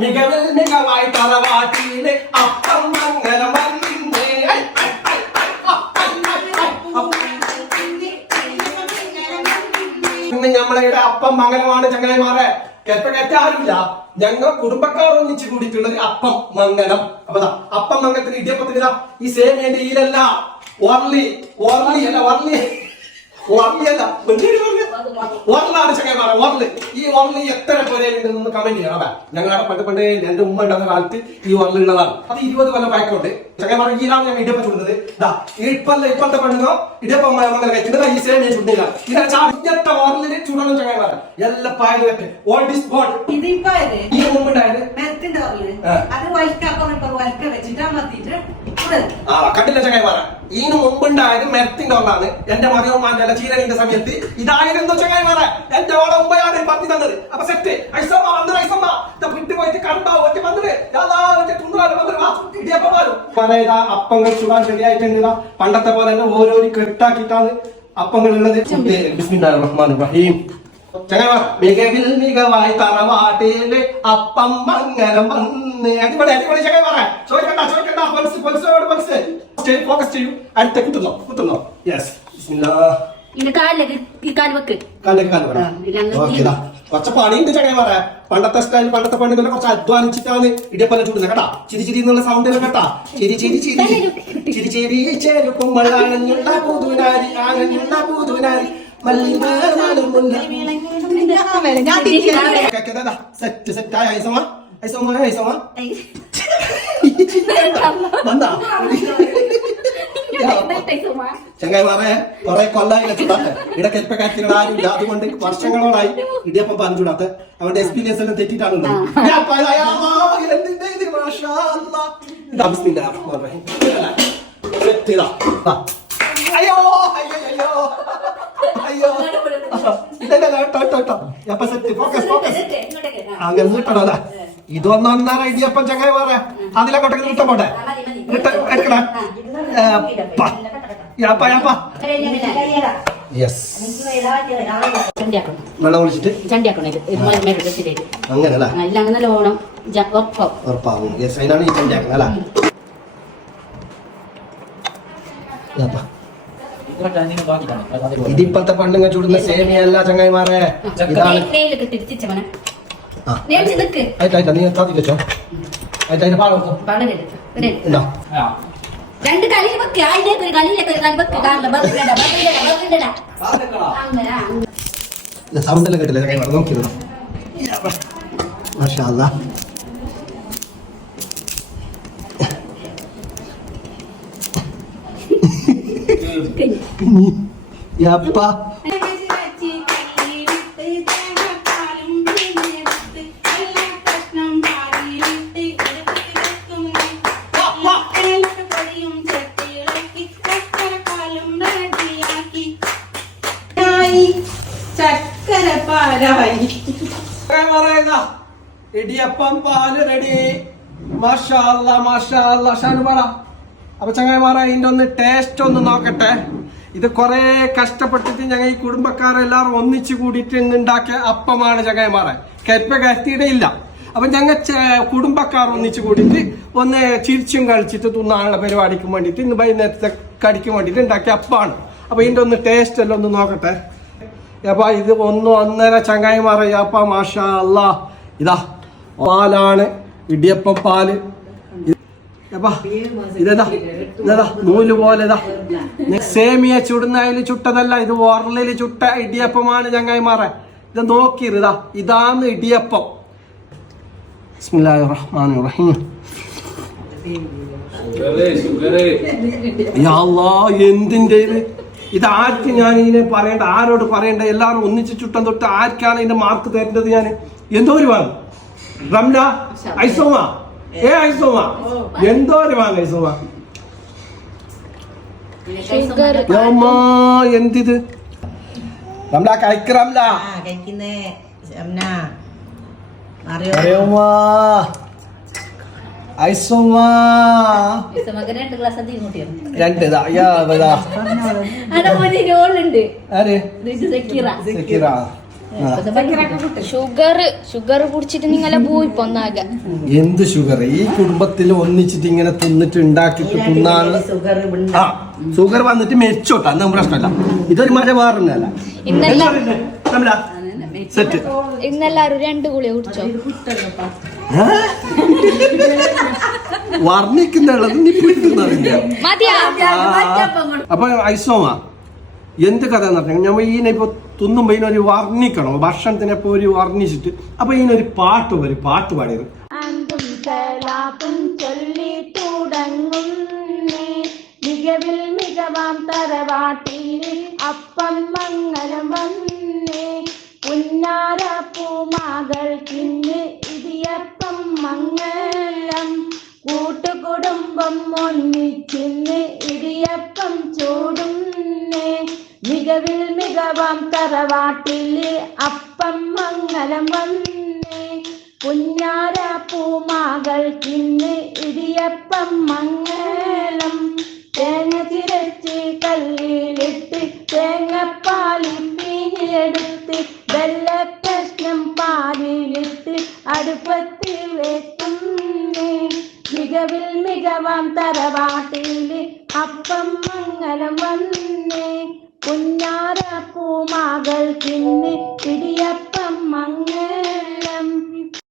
മികവിൽ മികവായി തറവാട്ടിയിലെ അപ്പം മംഗലം വന്നേ ഐ, ഐ, ഐ, ഐ, ആ, ഐ, ഐ, ഐ, ആ. ഇന്ന് അപ്പം മംഗലമാണ് ചങ്ങനമാറെ കേട്ട കെറ്റാറില്ല ഞങ്ങൾ കുടുംബക്കാർ ഒന്നിച്ച് കൂടിയിട്ടുള്ളത് അപ്പം മംഗലം. അപ്പൊ അപ്പം മംഗലത്തിന് ഇടിയപ്പത്തിന് ഈ സേമിയന്റെ ഈലല്ല. വർലി വർലി അല്ല വർലി. വർലി അല്ല. ഓർലാണ് ചങ്ങന്മാരെ ഓർൽ ഈ ഓർൽ എത്ര പേരുണ്ടെന്ന് കമന്റ് ചെയ്യണം അതാ. ഞങ്ങളുടെ പണ്ട് പണ്ട് എന്റെ ഉമ്മ ഉണ്ടാകുന്ന കാലത്ത് ഈ ഓർൽ ഉള്ളതാണ്. അത് ഇരുപത് കൊല്ലം പാക്കുണ്ട് ചങ്ങന്മാരെ ഇതാണ് ഞാൻ ഇടിയപ്പം ചൂടുന്നത് ഇതാ ഇപ്പല്ല ഇപ്പോഴത്തെ പെണ്ണുങ്ങോ ഇടിയപ്പം കഴിക്കുന്നത് ഈ സേമിയ ചുണ്ടില്ല ഇതാ ചൂടണം ചങ്ങന്മാരെ എല്ലാം ഡിസ് ഗോഡ് ഇതിപ്പോ ഈ അത് വൈക്കപ്പം ഇപ്പൊ വൽക്ക വെച്ചിട്ട് അമർത്തിട്ട് ഇവിടെ ആ കണ്ടില്ല ചങ്ങായിമാര. ഇതിന് മുമ്പുണ്ടായത് മെർത്തിന്റെ ഒന്നാണ് എന്റെ ചീരണിന്റെ സമയത്ത് ഇതായിരുന്നു ചങ്ങായിമാര? എന്റെ ഓളെ മുമ്പയാണ് പറഞ്ഞു തന്നത്. അപ്പൊ സെറ്റ് ഐസമ്മ വന്നു ഐസമ്മ. വിട്ടു പോയിട്ട് കണ്ടോ ഒറ്റ പലതാ അപ്പങ്ങൾ ചുടാൻ ശരിയായിട്ടുണ്ട് പണ്ടത്തെ പോലെ തന്നെ ഓരോരോ കെട്ടാക്കിയിട്ടാണ് അപ്പങ്ങൾ ഉള്ളത് ബിസ്മില്ലാഹിർ റഹ്മാനിർ റഹീം. മികവിൽ മികവായി തറവാട്ടിൽ അപ്പം അങ്ങനെ വന്ന്. അടിപൊളി അടിപൊളി ചോദിക്കണ്ട ചോദിക്കണ്ട. പൾസ് പൾസ് ഫോക്കസ് ചെയ്യൂ. അടുത്ത കുത്തുന്നോ കുത്തുന്നോ. യെസ് കുറച്ച് പണിയുണ്ട് ചങ്ങായിമാരെ പണ്ടത്തെ സ്റ്റൈൽ പണ്ടത്തെ പണി കുറച്ച് അധ്വാനിച്ചിട്ടാണ് ഇടിയപ്പല ചൂടുന്നത്. കേട്ടാ? ചിരി ചിരി എന്നുള്ള സൗണ്ട് കേട്ടാ? ചിരി ചിരി ചിരി. ചിരി ചിരി ചെരുപ്പും ആണെന്നുള്ള തിരിച്ചു സെറ്റ് സെറ്റ് ആയ ഐസമ ഐസമ ഐസമ വന്നാ? ചങ്ങായിമാരെ കുറെ കൊല്ലായി ചൂടാത്ത ഇടയ്ക്ക് ആരും ഇല്ല അതുകൊണ്ട് വർഷങ്ങളോളായി. ഇടിയപ്പം പറഞ്ഞു ചൂടാത്ത അവന്റെ എക്സ്പീരിയൻസ് എല്ലാം തെറ്റിട്ടാണ് ഉള്ളത്. ഞാൻ പറയാ, എന്തിന്റെ ഇത്? മാഷാ ഒഴിച്ചിട്ട്? ചണ്ടിയാക്കണം ഇത്. ഇത് മേലെ മേലെ വെച്ചിട്ട്. അങ്ങനെ അല്ലേ നല്ല അങ്ങനെ നല്ലോണം ജ- ഒപ്പം ഉറപ്പാകും യെസ് അതിനാണ് ഈ ചണ്ടിയാക്കണം അല്ലേ? ഇതിപ്പോഴത്തെ പണ്ടുങ്ങ ചൂടുന്ന സേമിയല്ല ചങ്ങായിമാരെ ഇതാണ്. ആയിട്ടായിട്ടാ നീ ആയിട്ടായിട്ട് പാടും എന്താ രണ്ട് കളി വെക്ക്. അതിലേക്ക് ഒരു കളിയിലേക്ക് ഒരു കളി വെക്ക്. കാരണം ബസ്സിലടാ അങ്ങനെ കേട്ടില്ല. ചങ്ങായിമാരെ നോക്കിയിരുന്നു? മാഷാ അല്ലാ. യപ്പ. പാരായി പറയുന്ന ഇടിയപ്പം പാൽ റെഡി. മാഷാല്ല മാഷാല്ല ഷാനു പറ. അപ്പൊ ചങ്ങായിമാരെ ഇതിന്റെ ഒന്ന് ടേസ്റ്റ് ഒന്ന് നോക്കട്ടെ. ഇത് കുറെ കഷ്ടപ്പെട്ടിട്ട് ഞങ്ങൾ ഈ കുടുംബക്കാരെല്ലാവരും ഒന്നിച്ചു കൂടിയിട്ട് ഉണ്ടാക്കിയ അപ്പമാണ് ചങ്ങായിമാറെ കെറ്റ കത്തിയുടെ ഇല്ല. അപ്പൊ ഞങ്ങൾ കുടുംബക്കാർ ഒന്നിച്ചു കൂടിയിട്ട് ഒന്ന് ചിരിച്ചും കളിച്ചിട്ട് തിന്നാനുള്ള പരിപാടിക്ക് വേണ്ടിയിട്ട് ഇന്ന് വൈകുന്നേരത്തെ കടിക്ക് വേണ്ടിയിട്ട് ഉണ്ടാക്കിയ അപ്പാണ്. അപ്പൊ ഇതിന്റെ ഒന്ന് ടേസ്റ്റ് എല്ലാം ഒന്ന് നോക്കട്ടെ. അപ്പൊ ഇത് ഒന്ന് ഒന്നര ചങ്ങായിമാറ അപ്പ മാഷാ അല്ലാ ഇതാ പാലാണ് ഇടിയപ്പം പാൽ അപ്പാ ഇതെന്താ ഇതെന്താ നൂൽ പോലെ ഇതാ. സേമിയ ചുടുന്നതിൽ ചുട്ടതല്ല ഇത് ഓർലിൽ ചുട്ട ഇടിയപ്പമാണ് ചങ്ങായിമാറെ ഇത് നോക്കിയത് ഇതാ ഇതാണ് ഇടിയപ്പം. റഹ്മാനിർ റഹീം എന്തിന്റെ ഇത് ഇത് ആർക്ക് ഞാൻ ഇതിനെ പറയണ്ട ആരോട് പറയണ്ട? എല്ലാവരും ഒന്നിച്ച് ചുട്ടം തൊട്ട് ആർക്കാണ് ഇതിന്റെ മാർക്ക് തരേണ്ടത് ഞാൻ എന്തോ ഒരു വേണം ഐസോമ? ഏ ഐസോമ എന്തിത്? അറിയോമാ രണ്ട് ഗ്ലാസ് രണ്ട് ഇതാ ആര്? സെക്കീറ. ഷുഗർ ഷുഗർ കുടിച്ചിട്ട് നിങ്ങളെ പോയി പൊന്നാക എന്ത് ഷുഗർ ഈ കുടുംബത്തിൽ ഒന്നിച്ചിട്ട് ഇങ്ങനെ തിന്നിട്ട് ഉണ്ടാക്കിട്ട് തിന്നാണ് ഷുഗർ ആ ഷുഗർ വന്നിട്ട് മെച്ചോട്ടാ അന്ന് പ്രശ്നമല്ല ഇതൊരു മഴ വേറെ ഇന്നെല്ലാം സെറ്റ്. ഇന്നെല്ലാരും രണ്ട് ഗുളിക കുടിച്ചോ? വർണിക്കുന്നുള്ളത് നീ പിടിക്കുന്നറിയില്ല അപ്പൊ ഐസോമാ എന്ത് കഥ എന്ന് പറഞ്ഞാൽ നമ്മൾ ഈനെ ഇപ്പൊ തിന്നുമ്പോ ഇതിനൊരു വർണിക്കണം. ഭക്ഷണത്തിനെ ഇപ്പൊ ഒരു വർണിച്ചിട്ട് അപ്പൊ ഇതിനൊരു പാട്ട് ഒരു പാട്ട് പാടിയത്. മികവിൽ അപ്പം മംഗലം മംഗലം. കൂട്ടുകുടുംബം ഒന്നിച്ചിന്ന് ഇടിയപ്പം ചൂടുന്നേ. മികവിൽ മികവാം തറവാട്ടിലെ അപ്പം മംഗലം വന്നേ. പുന്നാര പൂമാകൾക്കിന്ന് ഇടിയപ്പം മംഗലം. തേങ്ങ ചിരച്ച് കല്ലിലിട്ട് തേങ്ങപ്പാലിൽ വെല്ല വെള്ളക്കഷ്ണം പാലിലിട്ട് അടുപ്പത്തിൽ വെക്കുന്നേ. മികവിൽ മികവാം തറവാട്ടിൽ അപ്പം മംഗലം വന്നേ. പുന്നാര പൂമാകൾക്കിന്ന് ഇടിയപ്പം മംഗളം